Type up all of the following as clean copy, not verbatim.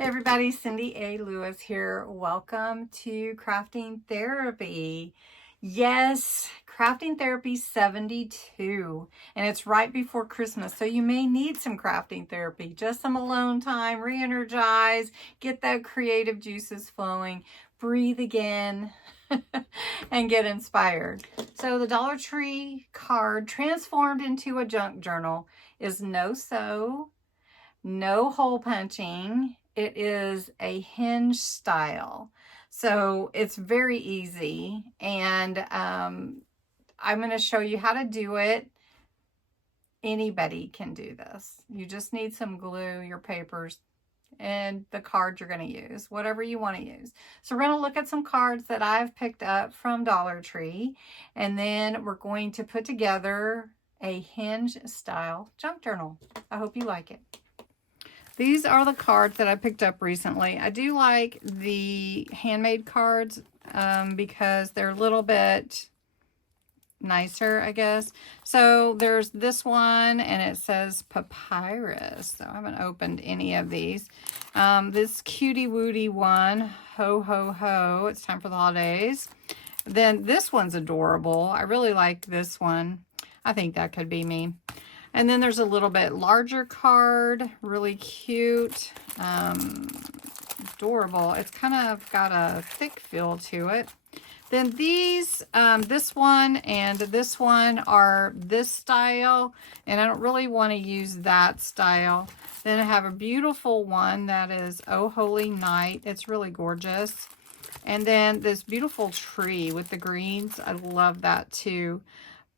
Hey everybody, Cindy A. Lewis here. Welcome to Crafting Therapy. Yes, Crafting Therapy 72, and it's right before Christmas, so you may need some crafting therapy, just some alone time, re-energize, get that creative juices flowing, breathe again, and get inspired. So the Dollar Tree card transformed into a junk journal is no sew, no hole punching. It is a hinge style. So it's very easy. And I'm going to show you how to do it. Anybody can do this. You just need some glue, your papers, and the cards you're going to use, whatever you want to use. So we're going to look at some cards that I've picked up from Dollar Tree. And then we're going to put together a hinge style junk journal. I hope you like it. These are the cards that I picked up recently. I do like the handmade cards because they're a little bit nicer, I guess. So there's this one, and it says papyrus. So I haven't opened any of these. This cutie wootie one, ho ho ho, it's time for the holidays. Then this one's adorable. I really like this one. I think that could be me. And then there's a little bit larger card, really cute, adorable. It's kind of got a thick feel to it. Then these, this one and this one are this style, and I don't really want to use that style. Then I have a beautiful one that is Oh Holy Night. It's really gorgeous. And then this beautiful tree with the greens. I love that too.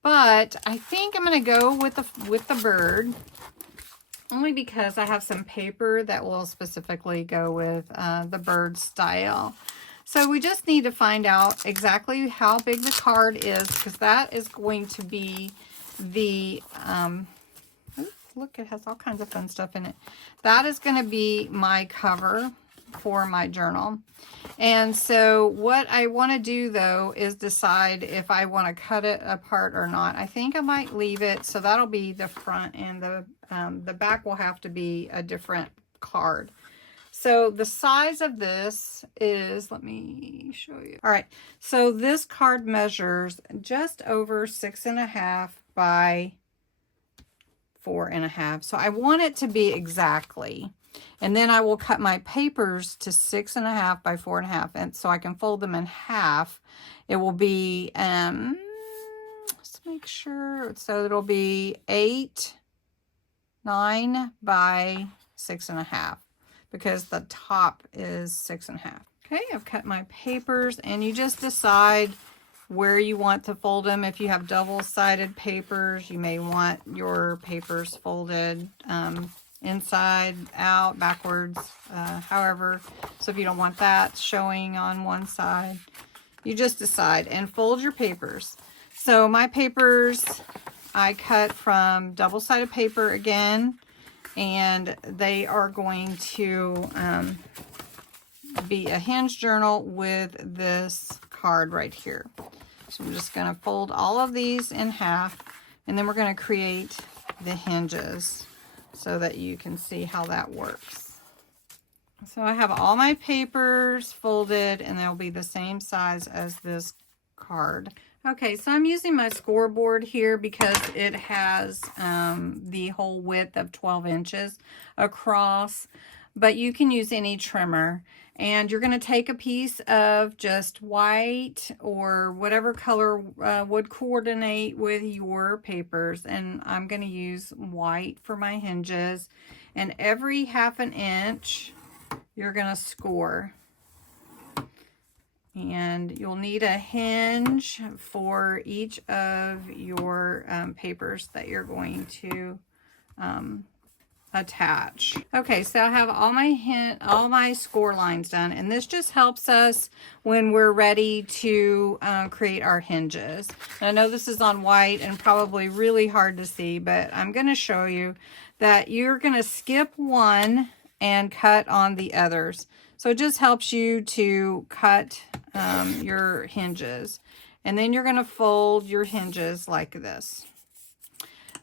But I think I'm going to go with the bird, only because I have some paper that will specifically go with the bird style. So we just need to find out exactly how big the card is, because that is going to be the, look, it has all kinds of fun stuff in it. That is going to be my cover for my journal. And so what I want to do though is decide if I want to cut it apart or not. I think I might leave it, so that'll be the front, and the back will have to be a different card. So the size of this is, let me show you. All right, so this card measures just over 6.5 by 4.5. So I want it to be exactly. And then I will cut my papers to 6.5 by 4.5, and so I can fold them in half. It will be, let's make sure, so it'll be 9 by 6.5, because the top is 6.5. Okay, I've cut my papers, and you just decide where you want to fold them. If you have double-sided papers, you may want your papers folded inside, out, backwards, however. So if you don't want that showing on one side, you just decide and fold your papers. So my papers, I cut from double-sided paper again, and they are going to be a hinge journal with this card right here. So I'm just going to fold all of these in half, and then we're going to create the hinges so that you can see how that works. So I have all my papers folded, and they'll be the same size as this card. Okay, so I'm using my scoreboard here because it has the whole width of 12 inches across, but you can use any trimmer. And you're going to take a piece of just white or whatever color would coordinate with your papers. And I'm going to use white for my hinges. And every 1/2 inch, you're going to score. And you'll need a hinge for each of your papers that you're going to attach. Okay, so I have all my score lines done, and this just helps us when we're ready to create our hinges. And I know this is on white and probably really hard to see, but I'm going to show you that you're going to skip one and cut on the others. So it just helps you to cut your hinges, and then you're going to fold your hinges like this.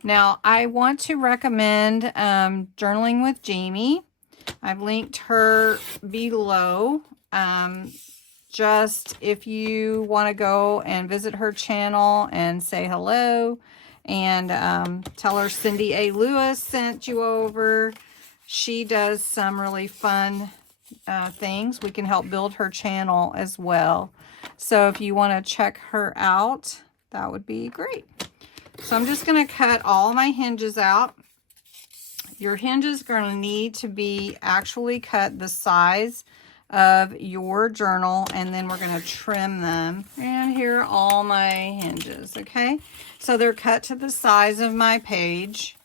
Now, I want to recommend Journaling with Janie. I've linked her below. Just if you want to go and visit her channel and say hello and tell her Cindy A. Lewis sent you over. She does some really fun things. We can help build her channel as well. So if you want to check her out, that would be great. So I'm just going to cut all my hinges out. Your hinges are going to need to be actually cut the size of your journal, and then we're going to trim them. And here are all my hinges, okay? So they're cut to the size of my page,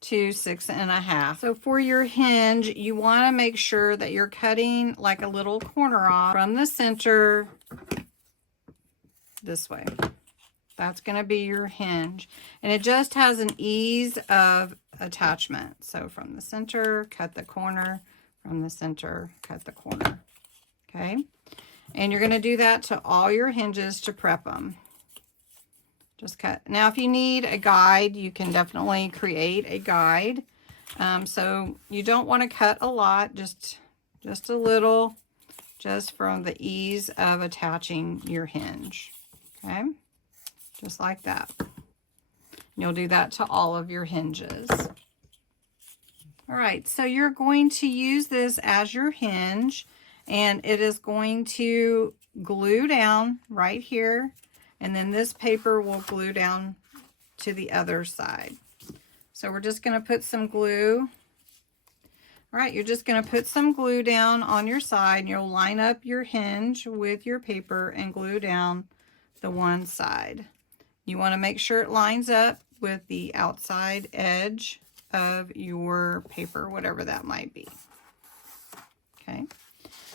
to 6.5. So for your hinge, you want to make sure that you're cutting like a little corner off from the center this way. That's going to be your hinge, and it just has an ease of attachment. So from the center, cut the corner, from the center, cut the corner. Okay, and you're going to do that to all your hinges to prep them. Just cut. Now if you need a guide, you can definitely create a guide. So you don't want to cut a lot, just a little, just from the ease of attaching your hinge. Okay, just like that. You'll do that to all of your hinges. All right, so you're going to use this as your hinge, and it is going to glue down right here, and then this paper will glue down to the other side. So we're just going to put some glue. All right, you're just going to put some glue down on your side, and you'll line up your hinge with your paper and glue down the one side. You want to make sure it lines up with the outside edge of your paper, whatever that might be. Okay.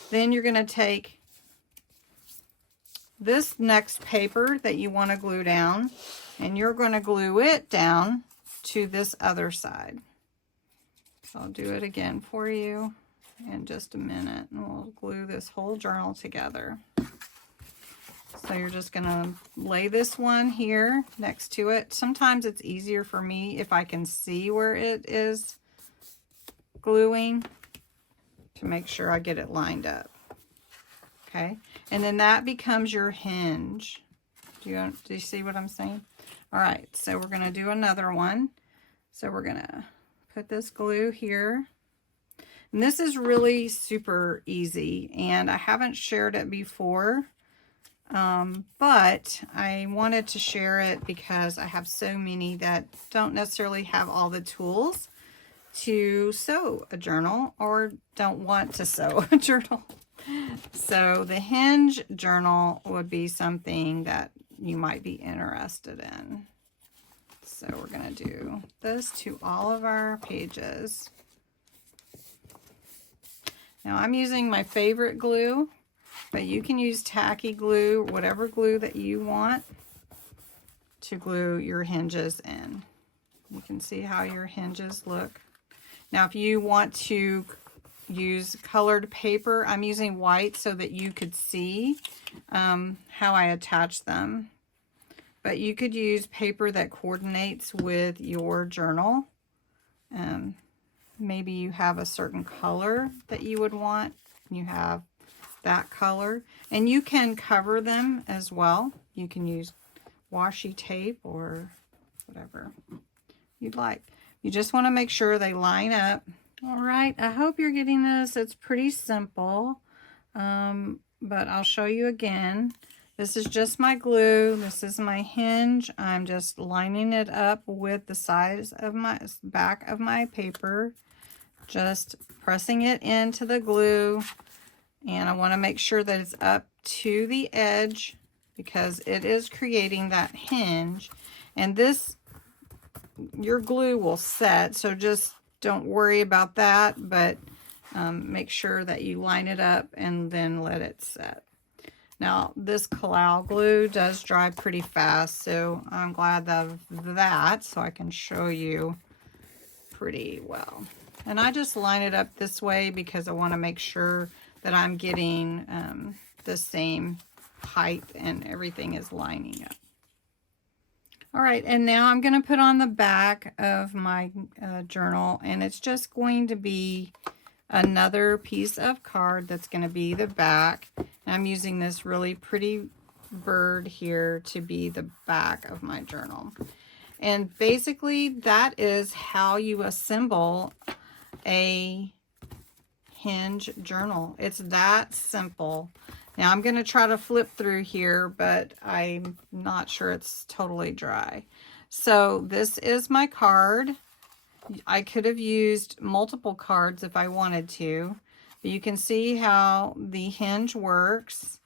Then you're going to take this next paper that you want to glue down, and you're going to glue it down to this other side. So I'll do it again for you in just a minute, and we'll glue this whole journal together. So you're just going to lay this one here next to it. Sometimes it's easier for me if I can see where it is gluing to make sure I get it lined up. Okay, and then that becomes your hinge. Do you see what I'm saying? All right, so we're going to do another one. So we're going to put this glue here. And this is really super easy, and I haven't shared it before. But I wanted to share it because I have so many that don't necessarily have all the tools to sew a journal or don't want to sew a journal. So the hinge journal would be something that you might be interested in. So we're going to do this to all of our pages. Now I'm using my favorite glue, but you can use tacky glue, whatever glue that you want to glue your hinges in. You can see how your hinges look. Now, if you want to use colored paper, I'm using white so that you could see how I attach them. But you could use paper that coordinates with your journal. Maybe you have a certain color that you would want. You have that color, and you can cover them as well. You can use washi tape or whatever you'd like. You just want to make sure they line up. All right, I hope you're getting this. It's pretty simple, but I'll show you again. This is just my glue. This is my hinge. I'm just lining it up with the size of my back of my paper, just pressing it into the glue. And I want to make sure that it's up to the edge because it is creating that hinge. And this, your glue will set, so just don't worry about that, but make sure that you line it up and then let it set. Now, this Kalau glue does dry pretty fast, so I'm glad of that, so I can show you pretty well. And I just line it up this way because I want to make sure that I'm getting the same height and everything is lining up. All right, and now I'm going to put on the back of my journal, and it's just going to be another piece of card that's going to be the back. And I'm using this really pretty bird here to be the back of my journal. And basically that is how you assemble a Hinge journal. It's that simple. Now I'm going to try to flip through here, but I'm not sure it's totally dry. So this is my card. I could have used multiple cards if I wanted to, but you can see how the Hinge works,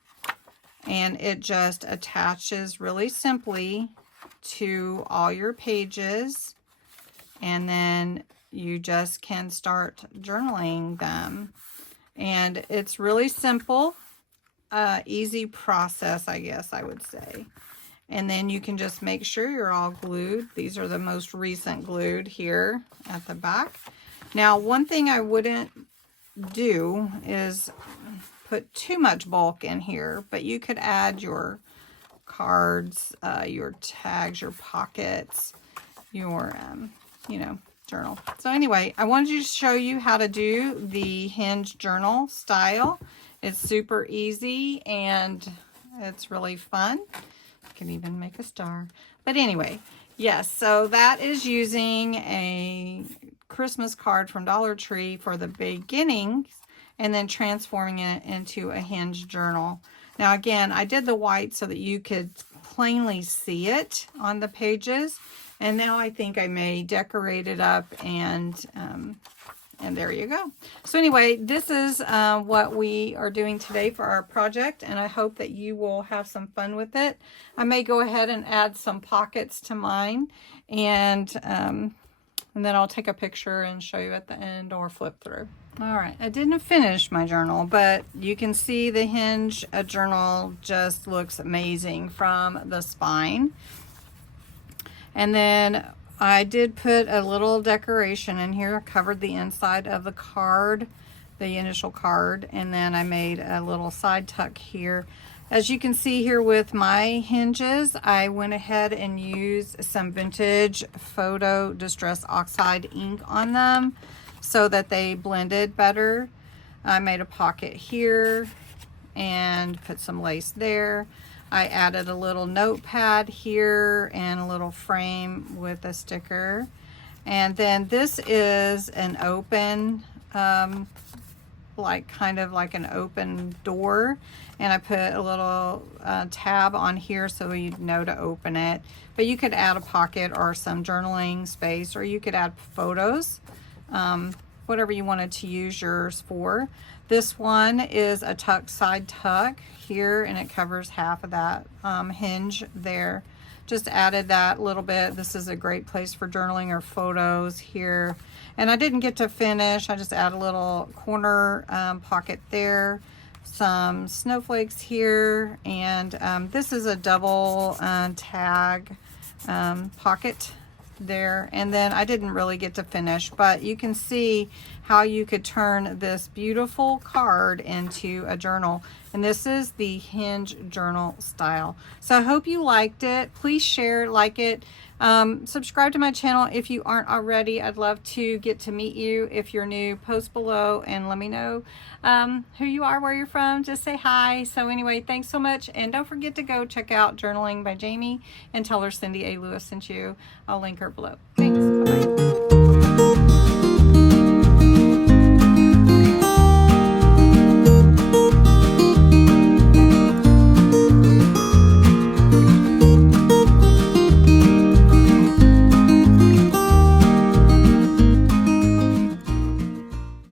and it just attaches really simply to all your pages, and then you just can start journaling them. And it's really simple, easy process, I guess I would say. And then you can just make sure you're all glued. These are the most recent glued here at the back. Now, one thing I wouldn't do is put too much bulk in here, but you could add your cards, your tags, your pockets, your, you know, journal. So anyway, I wanted to show you how to do the Hinge journal style. It's super easy and it's really fun. You can even make a star. But anyway, yes, so that is using a Christmas card from Dollar Tree for the beginnings and then transforming it into a Hinge journal. Now again, I did the white so that you could plainly see it on the pages. And now I think I may decorate it up, and there you go. So anyway, this is what we are doing today for our project, and I hope that you will have some fun with it. I may go ahead and add some pockets to mine, and then I'll take a picture and show you at the end or flip through. All right, I didn't finish my journal, but you can see the Hinge journal just looks amazing from the spine. And then I did put a little decoration in here. I covered the inside of the card, the initial card, and then I made a little side tuck here. As you can see here with my hinges, I went ahead and used some vintage photo distress oxide ink on them so that they blended better. I made a pocket here and put some lace there. I added a little notepad here and a little frame with a sticker. And then this is an open, kind of like an open door. And I put a little tab on here so you'd know to open it. But you could add a pocket or some journaling space, or you could add photos, whatever you wanted to use yours for. This one is a tuck, side tuck here, and it covers half of that hinge there. Just added that little bit. This is a great place for journaling or photos here. And I didn't get to finish. I just add a little corner pocket there, some snowflakes here, and this is a double tag pocket there. And then I didn't really get to finish, but you can see how you could turn this beautiful card into a journal. And this is the Hinge journal style. So I hope you liked it. Please share, like it, subscribe to my channel if you aren't already. I'd love to get to meet you. If you're new, post below and let me know who you are, where you're from. Just say hi. So anyway, thanks so much, and don't forget to go check out Journaling by Jamie and tell her Cindy A. Lewis sent you. I'll link her below. Thanks. Bye-bye.